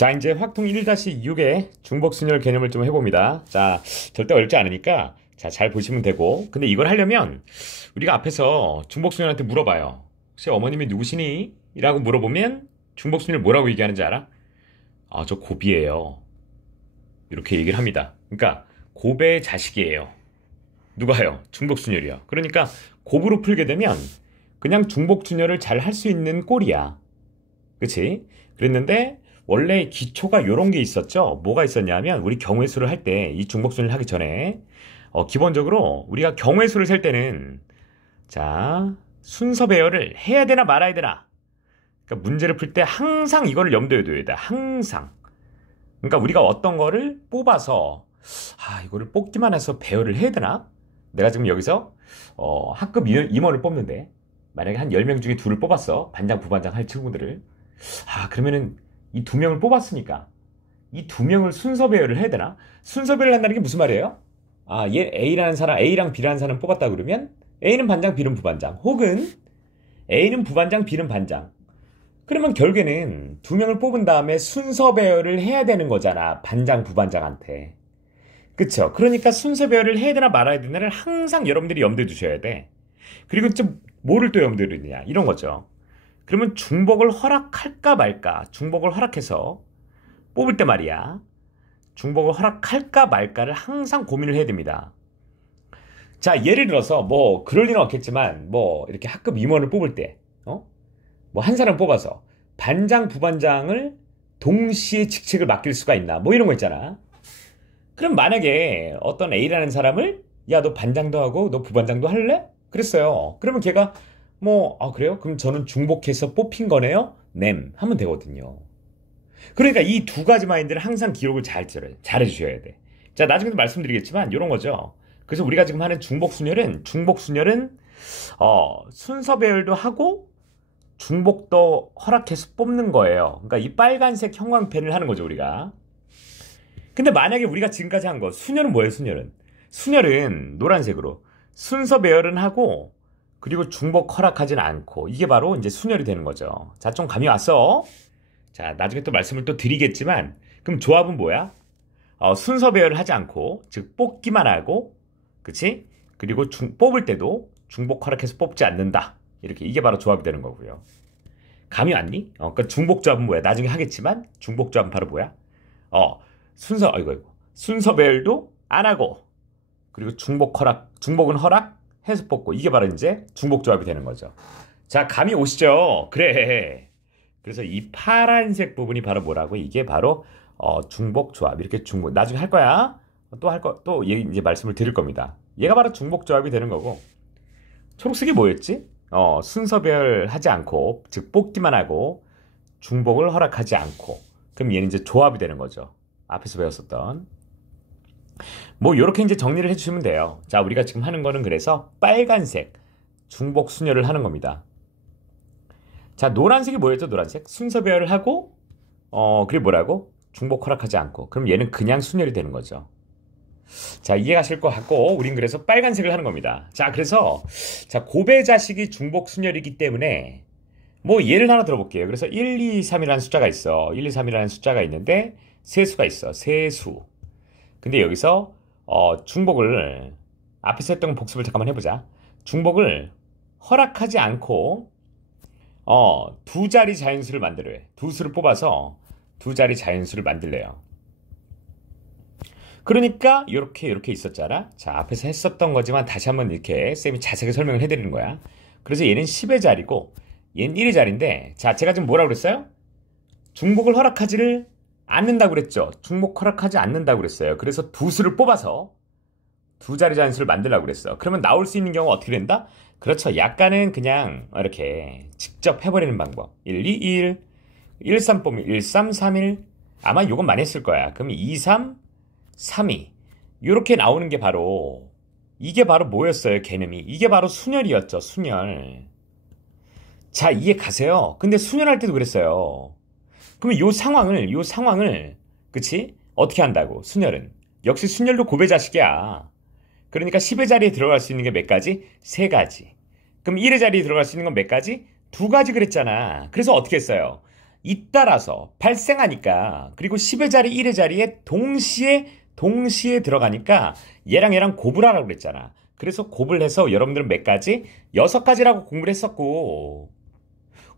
자, 이제 확통 1-6의 중복순열 개념을 좀 해봅니다. 자, 절대 어렵지 않으니까, 자, 잘 보시면 되고. 근데 이걸 하려면, 우리가 앞에서 중복순열한테 물어봐요. 혹시 어머님이 누구시니? 라고 물어보면, 중복순열 뭐라고 얘기하는지 알아? 아, 저 고비예요. 이렇게 얘기를 합니다. 그러니까, 고배의 자식이에요. 누가요? 중복순열이요. 그러니까, 곱으로 풀게 되면, 그냥 중복순열을 잘 할 수 있는 꼴이야. 그치? 그랬는데, 원래 기초가 요런 게 있었죠. 뭐가 있었냐면 우리 경우의 수를 할 때 이 중복순을 하기 전에 기본적으로 우리가 경우의 수를 셀 때는 자 순서 배열을 해야 되나 말아야 되나. 그러니까 문제를 풀 때 항상 이거를 염두에 둬야 돼. 항상. 그러니까 우리가 어떤 거를 뽑아서 이거를 뽑기만 해서 배열을 해야 되나? 내가 지금 여기서 학급 임원을 뽑는데 만약에 한 10명 중에 둘을 뽑았어. 반장 부반장 할 친구들을. 그러면은 이 두 명을 뽑았으니까 이 두 명을 순서 배열을 해야 되나? 순서 배열을 한다는 게 무슨 말이에요? 얘 A라는 사람, A랑 B라는 사람 뽑았다 그러면 A는 반장, B는 부반장. 혹은 A는 부반장, B는 반장. 그러면 결국에는 두 명을 뽑은 다음에 순서 배열을 해야 되는 거잖아. 반장, 부반장한테. 그쵸? 그러니까 순서 배열을 해야 되나 말아야 되나를 항상 여러분들이 염두에 두셔야 돼. 그리고 좀 뭐를 또 염두에 두느냐 이런 거죠. 그러면 중복을 허락할까 말까? 중복을 허락해서 뽑을 때 말이야. 중복을 허락할까 말까를 항상 고민을 해야 됩니다. 자, 예를 들어서 뭐 그럴 리는 없겠지만 뭐 이렇게 학급 임원을 뽑을 때 뭐 한 사람 뽑아서 반장, 부반장을 동시에 직책을 맡길 수가 있나? 뭐 이런 거 있잖아. 그럼 만약에 어떤 A라는 사람을 야, 너 반장도 하고 너 부반장도 할래? 그랬어요. 그러면 걔가 그래요? 그럼 저는 중복해서 뽑힌 거네요? 냄 하면 되거든요. 그러니까 이 두 가지 마인드를 항상 기록을 잘 해주셔야 돼. 자, 나중에도 말씀드리겠지만 이런 거죠. 그래서 우리가 지금 하는 중복순열은 순서 배열도 하고 중복도 허락해서 뽑는 거예요. 그러니까 이 빨간색 형광펜을 하는 거죠, 우리가. 근데 만약에 우리가 지금까지 한 거, 순열은 뭐예요, 순열은? 순열은 노란색으로 순서 배열은 하고 그리고 중복 허락하진 않고 이게 바로 이제 순열이 되는 거죠. 자, 좀 감이 왔어? 자, 나중에 또 말씀을 또 드리겠지만 그럼 조합은 뭐야? 순서 배열을 하지 않고 즉 뽑기만 하고 그치? 그리고 뽑을 때도 중복 허락해서 뽑지 않는다. 이렇게 이게 바로 조합이 되는 거고요. 감이 왔니? 그러니까 중복 조합은 뭐야? 나중에 하겠지만 중복 조합은 바로 뭐야? 순서 배열도 안 하고 그리고 중복은 허락 해서 뽑고 이게 바로 이제 중복조합이 되는 거죠. 자, 감이 오시죠? 그래. 그래서 이 파란색 부분이 바로 뭐라고? 이게 바로 중복조합. 이렇게 나중에 할 거야. 또 이제 말씀을 드릴 겁니다. 얘가 바로 중복조합이 되는 거고. 초록색이 뭐였지? 순서별 하지 않고 즉 뽑기만 하고 중복을 허락하지 않고 그럼 얘는 이제 조합이 되는 거죠. 앞에서 배웠었던. 이렇게 이제 정리를 해주시면 돼요. 자, 우리가 지금 하는 거는 그래서 빨간색 중복 순열을 하는 겁니다. 자, 노란색이 뭐였죠? 노란색 순서 배열을 하고 그리고 뭐라고? 중복 허락하지 않고 그럼 얘는 그냥 순열이 되는 거죠. 자, 이해가실 것 같고 우린 그래서 빨간색을 하는 겁니다. 자, 그래서 고배 자식이 중복 순열이기 때문에 예를 하나 들어볼게요. 그래서 1, 2, 3이라는 숫자가 있어. 1, 2, 3이라는 숫자가 있는데 세수가 있어. 세수. 근데 여기서 중복을 앞에서 했던 복습을 잠깐만 해보자. 중복을 허락하지 않고 두 자리 자연수를 만들어요. 두 수를 뽑아서 두 자리 자연수를 만들래요. 그러니까 이렇게 있었잖아. 자, 앞에서 했었던 거지만 다시 한번 이렇게 쌤이 자세하게 설명을 해드리는 거야. 그래서 얘는 10의 자리고 얘는 1의 자리인데 자, 제가 지금 뭐라고 그랬어요? 중복을 허락하지를 않는다고 그랬죠. 중복 허락하지 않는다고 그랬어요. 그래서 두 수를 뽑아서 두 자리 자연수를 만들라고 그랬어. 그러면 나올 수 있는 경우가 어떻게 된다? 그렇죠. 약간은 그냥 이렇게 직접 해버리는 방법. 1, 2, 1, 1, 3 뽑으면 1, 3, 3, 1. 아마 요건 많이 했을 거야. 그럼 2, 3, 3, 2. 이렇게 나오는 게 이게 바로 뭐였어요? 개념이. 이게 바로 순열이었죠. 순열. 자, 이해 가세요? 근데 순열할 때도 그랬어요. 그러면 요 상황을, 그치? 어떻게 한다고? 순열은. 역시 순열도 고배 자식이야. 그러니까 10의 자리에 들어갈 수 있는 게 몇 가지? 3가지. 그럼 1의 자리에 들어갈 수 있는 건 몇 가지? 2가지 그랬잖아. 그래서 어떻게 했어요? 잇따라서 발생하니까 그리고 10의 자리 1의 자리에 동시에 들어가니까 얘랑 곱을 하라고 그랬잖아. 그래서 곱을 해서 여러분들은 몇 가지? 6가지라고 공부를 했었고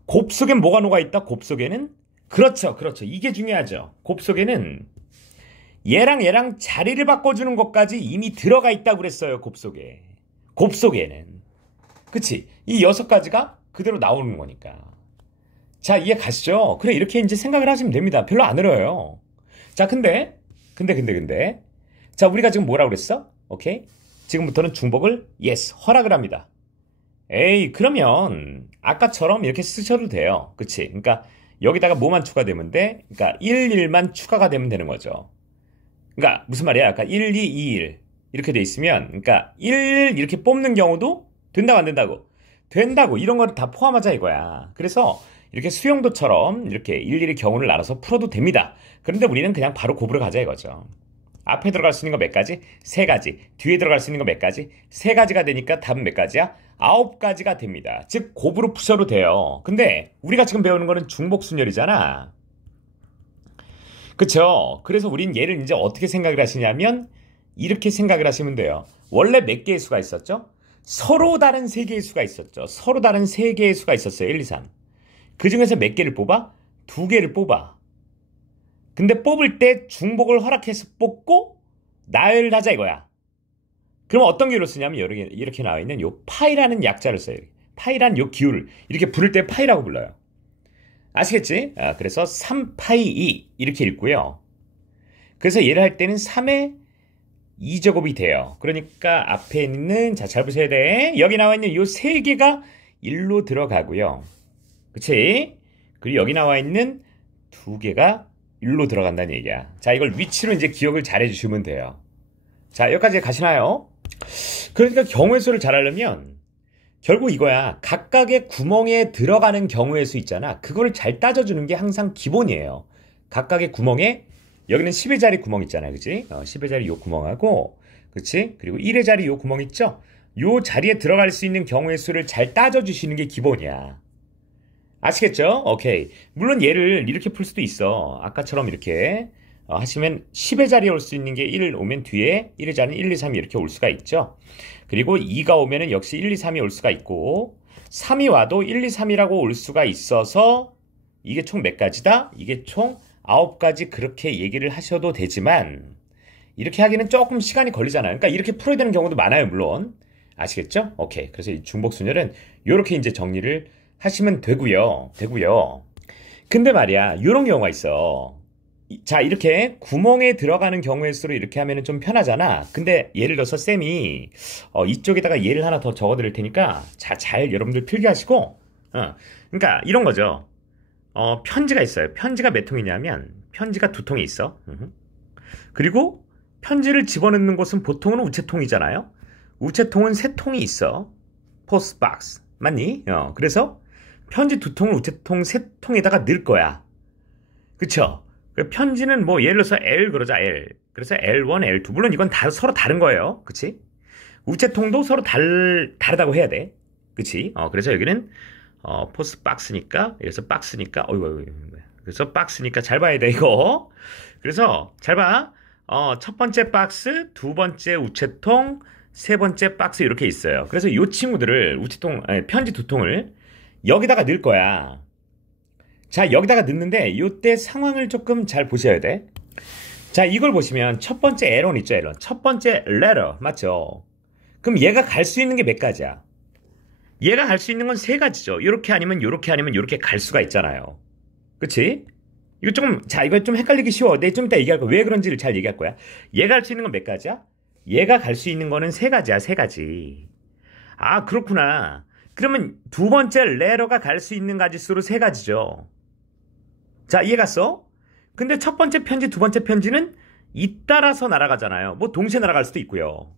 곱 속엔 뭐가 녹아있다? 곱 속에는 그렇죠. 이게 중요하죠. 곱 속에는 얘랑 자리를 바꿔주는 것까지 이미 들어가 있다고 그랬어요. 곱 속에는. 그치? 이 6가지가 그대로 나오는 거니까. 자, 이해 가시죠? 그래, 이렇게 이제 생각을 하시면 됩니다. 별로 안 어려워요. 자, 근데. 자, 우리가 지금 뭐라고 그랬어? 오케이? 지금부터는 중복을, yes, 허락을 합니다. 에이, 그러면, 아까처럼 이렇게 쓰셔도 돼요. 그치? 그러니까, 여기다가 뭐만 추가되면 돼? 그러니까, 1만 추가가 되면 되는 거죠. 그러니까, 무슨 말이야? 아까 1, 2, 2, 1. 이렇게 돼 있으면, 그러니까, 1 이렇게 뽑는 경우도 된다고 안 된다고? 된다고. 이런 거를 다 포함하자 이거야. 그래서, 이렇게 수용도처럼 이렇게 일일이 경우를 나눠서 풀어도 됩니다. 그런데 우리는 그냥 바로 곱으로 가자 이거죠. 앞에 들어갈 수 있는 거 몇 가지? 3가지. 뒤에 들어갈 수 있는 거 몇 가지? 3가지가 되니까 답은 몇 가지야? 9가지가 됩니다. 즉 곱으로 푸셔도 돼요. 근데 우리가 지금 배우는 거는 중복순열이잖아. 그쵸? 그래서 우린 얘를 이제 어떻게 생각을 하시냐면 이렇게 생각을 하시면 돼요. 원래 몇 개의 수가 있었죠? 서로 다른 3개의 수가 있었죠. 서로 다른 3개의 수가 있었어요. 1, 2, 3. 그 중에서 몇 개를 뽑아? 2개를 뽑아. 근데 뽑을 때 중복을 허락해서 뽑고 나열하자 이거야. 그럼 어떤 기호를 쓰냐면 이렇게 나와 있는 요 파이라는 약자를 써요. 파이란 요 기호를 이렇게 부를 때 파이라고 불러요. 아시겠지? 그래서 3파이 2 이렇게 읽고요. 그래서 얘를 할 때는 3의 2제곱이 돼요. 그러니까 앞에 있는 자, 잘 보셔야 돼. 여기 나와 있는 요 3개가 1로 들어가고요. 그치? 그리고 여기 나와 있는 2개가 1로 들어간다는 얘기야. 자, 이걸 위치로 이제 기억을 잘 해주시면 돼요. 자, 여기까지 가시나요? 그러니까 경우의 수를 잘 하려면 결국 이거야. 각각의 구멍에 들어가는 경우의 수 있잖아. 그거를 잘 따져주는 게 항상 기본이에요. 각각의 구멍에 여기는 10의 자리 구멍 있잖아요. 그치? 10의 자리 요 구멍하고 그치? 그리고 1의 자리 요 구멍 있죠? 요 자리에 들어갈 수 있는 경우의 수를 잘 따져주시는 게 기본이야. 아시겠죠? 오케이. 물론 얘를 이렇게 풀 수도 있어. 아까처럼 이렇게 하시면 10의 자리에 올 수 있는 게 1 오면 뒤에 1의 자리는 1, 2, 3이 이렇게 올 수가 있죠. 그리고 2가 오면은 역시 1, 2, 3이 올 수가 있고 3이 와도 1, 2, 3이라고 올 수가 있어서 이게 총 몇 가지다? 이게 총 9가지 그렇게 얘기를 하셔도 되지만 이렇게 하기는 조금 시간이 걸리잖아요. 그러니까 이렇게 풀어야 되는 경우도 많아요. 물론. 아시겠죠? 오케이. 그래서 이 중복순열은 이렇게 이제 정리를 하시면 되고요. 근데 말이야, 이런 경우가 있어. 자, 이렇게 구멍에 들어가는 경우의 수로 이렇게 하면 좀 편하잖아. 근데 예를 들어서 쌤이 이쪽에다가 예를 하나 더 적어드릴 테니까 잘 여러분들 필기하시고 그러니까 이런 거죠. 편지가 있어요. 편지가 몇 통이냐면 편지가 2통이 있어. 그리고 편지를 집어넣는 곳은 보통은 우체통이잖아요. 우체통은 3통이 있어. 포스트박스. 맞니? 그래서 편지 2통을 우체통 3통에다가 넣을 거야. 그쵸? 편지는 뭐 예를 들어서 L 그러자 L. 그래서 L1, L2. 물론 이건 서로 다른 거예요. 그치? 우체통도 서로 다르다고 해야 돼. 그치? 그래서 여기는 포스트 박스니까 그래서 박스니까 그래서 박스니까 잘 봐야 돼 이거. 그래서 잘 봐. 첫 번째 박스, 두 번째 우체통, 세 번째 박스 이렇게 있어요. 그래서 이 친구들을 편지 2통을 여기다가 넣을 거야. 자, 여기다가 넣는데 이때 상황을 조금 잘 보셔야 돼. 자, 이걸 보시면 첫 번째 L1 있죠, L1. 첫 번째 letter 맞죠? 그럼 얘가 갈 수 있는 게 몇 가지야? 얘가 갈 수 있는 건 3가지죠. 이렇게 아니면 이렇게 갈 수가 있잖아요. 그치? 이거 좀 헷갈리기 쉬워. 내가 좀 이따 얘기할 거야. 왜 그런지를 잘 얘기할 거야. 얘가 갈 수 있는 건 몇 가지야? 얘가 갈 수 있는 거는 3가지야, 3가지. 아, 그렇구나. 그러면 두 번째 레터가 갈 수 있는 가지수로 3가지죠. 자, 이해 갔어? 근데 첫 번째 편지, 두 번째 편지는 잇따라서 날아가잖아요. 뭐 동시에 날아갈 수도 있고요.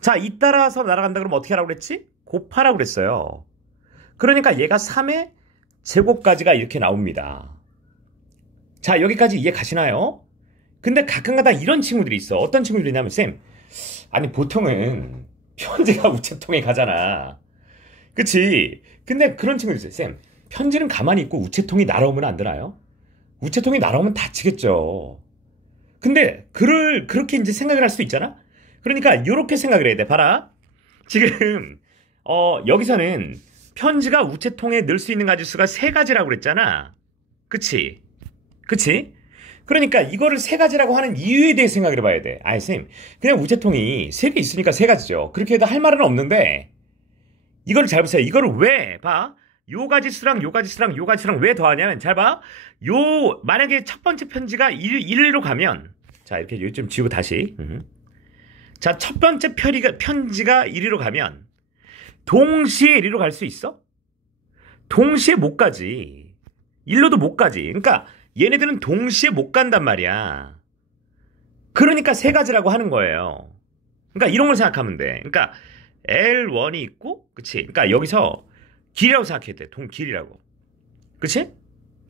자, 잇따라서 날아간다 그러면 어떻게 하라고 그랬지? 곱하라고 그랬어요. 그러니까 얘가 3의 제곱까지가 이렇게 나옵니다. 자, 여기까지 이해 가시나요? 근데 가끔가다 이런 친구들이 있어. 어떤 친구들이 있냐면 쌤, 아니 보통은 편지가 우체통에 가잖아. 그치? 근데 그런 친구들 있어요. 쌤, 편지는 가만히 있고 우체통이 날아오면 안 되나요? 우체통이 날아오면 다치겠죠. 근데 그렇게 이제 생각을 할 수도 있잖아? 그러니까 이렇게 생각을 해야 돼. 봐라. 지금 여기서는 편지가 우체통에 넣을 수 있는 가지수가 3가지라고 그랬잖아. 그치? 그치? 그러니까 이거를 3가지라고 하는 이유에 대해 생각을 해봐야 돼. 아이 쌤, 그냥 우체통이 3개 있으니까 3가지죠. 그렇게 해도 할 말은 없는데 이걸 잘 보세요. 이거를 왜 봐? 요 가지수랑 요 가지수랑 요 가지수랑 왜 더하냐면 잘 봐. 만약에 첫 번째 편지가 1로 가면 자 이렇게 요즘 지우고 다시 자 첫 번째 편지가 1위로 가면 동시에 1위로 갈 수 있어? 동시에 못 가지. 1로도 못 가지. 그러니까 얘네들은 동시에 못 간단 말이야. 그러니까 3가지라고 하는 거예요. 그러니까 이런 걸 생각하면 돼. 그러니까 L1이 있고, 그치? 그러니까 여기서 길이라고 생각해야 돼. 길이라고. 그치?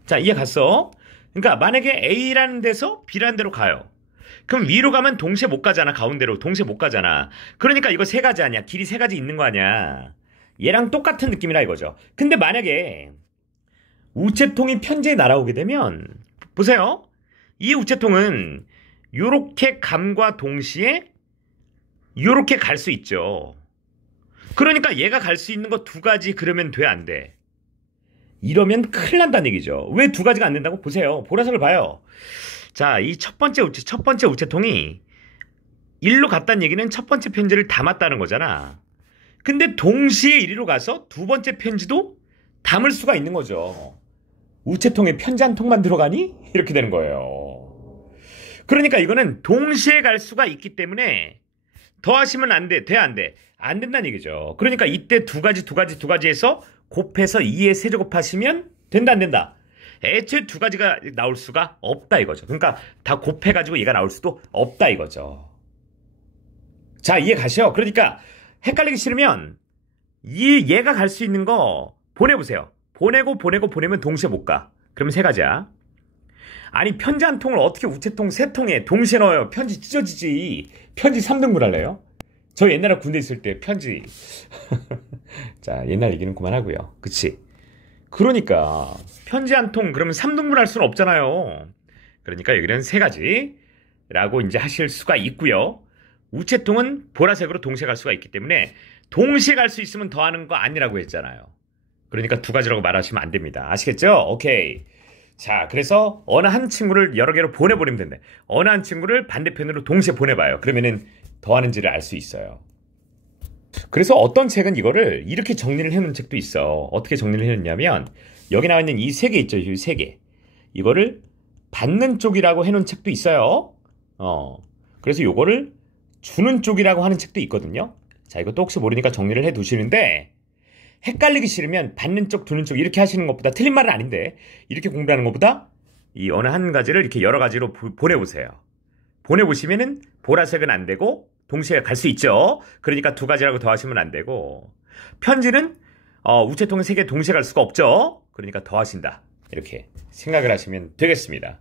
자, 이해 갔어? 그러니까 만약에 A라는 데서 B라는 데로 가요. 그럼 위로 가면 동시에 못 가잖아. 가운데로. 동시에 못 가잖아. 그러니까 이거 3가지 아니야. 길이 3가지 있는 거 아니야. 얘랑 똑같은 느낌이라 이거죠. 근데 만약에 우체통이 편지에 날아오게 되면 보세요. 이 우체통은 요렇게 감과 동시에 요렇게 갈 수 있죠. 그러니까 얘가 갈 수 있는 거 2가지 그러면 돼, 안 돼? 이러면 큰일 난다는 얘기죠. 왜 2가지가 안 된다고? 보세요. 보라색을 봐요. 자, 이 첫 번째 우체통이 1로 갔다는 얘기는 첫 번째 편지를 담았다는 거잖아. 근데 동시에 1위로 가서 2번째 편지도 담을 수가 있는 거죠. 우체통에 편지 한 통만 들어가니? 이렇게 되는 거예요. 그러니까 이거는 동시에 갈 수가 있기 때문에 더하시면 안 돼. 돼, 안 돼? 안 된다는 얘기죠. 그러니까 이때 2가지 해서 곱해서 2의 세제곱하시면 된다, 안 된다? 애초에 2가지가 나올 수가 없다 이거죠. 그러니까 다 곱해가지고 얘가 나올 수도 없다 이거죠. 자, 이해 가시죠? 그러니까 헷갈리기 싫으면 얘가 갈 수 있는 거 보내보세요. 보내면 동시에 못 가. 그러면 3가지야. 아니 편지 한 통을 어떻게 우체통 3통에 동시에 넣어요? 편지 찢어지지. 편지 3등분 할래요? 저 옛날에 군대 있을 때 편지 자 옛날 얘기는 그만하고요. 그치? 그러니까 편지 한 통 그러면 3등분 할 수는 없잖아요. 그러니까 여기는 3가지라고 이제 하실 수가 있고요. 우체통은 보라색으로 동시에 갈 수가 있기 때문에 동시에 갈 수 있으면 더하는 거 아니라고 했잖아요. 그러니까 2가지라고 말하시면 안 됩니다. 아시겠죠? 오케이. 자, 그래서 어느 한 친구를 여러 개로 보내버리면 된다. 어느 한 친구를 반대편으로 동시에 보내봐요. 그러면은 더하는지를 알 수 있어요. 그래서 어떤 책은 이거를 이렇게 정리를 해놓은 책도 있어. 어떻게 정리를 해놓냐면 여기 나와 있는 이 3개 있죠. 이 3개. 이거를 받는 쪽이라고 해놓은 책도 있어요. 그래서 요거를 주는 쪽이라고 하는 책도 있거든요. 자, 이것도 혹시 모르니까 정리를 해 두시는데 헷갈리기 싫으면 받는 쪽, 두는 쪽 이렇게 하시는 것보다 틀린 말은 아닌데 이렇게 공부하는 것보다 이 어느 한 가지를 이렇게 여러 가지로 보내보세요. 보내보시면은 보라색은 안 되고 동시에 갈 수 있죠. 그러니까 2가지라고 더하시면 안 되고 편지는 우체통 3개 동시에 갈 수가 없죠. 그러니까 더하신다. 이렇게 생각을 하시면 되겠습니다.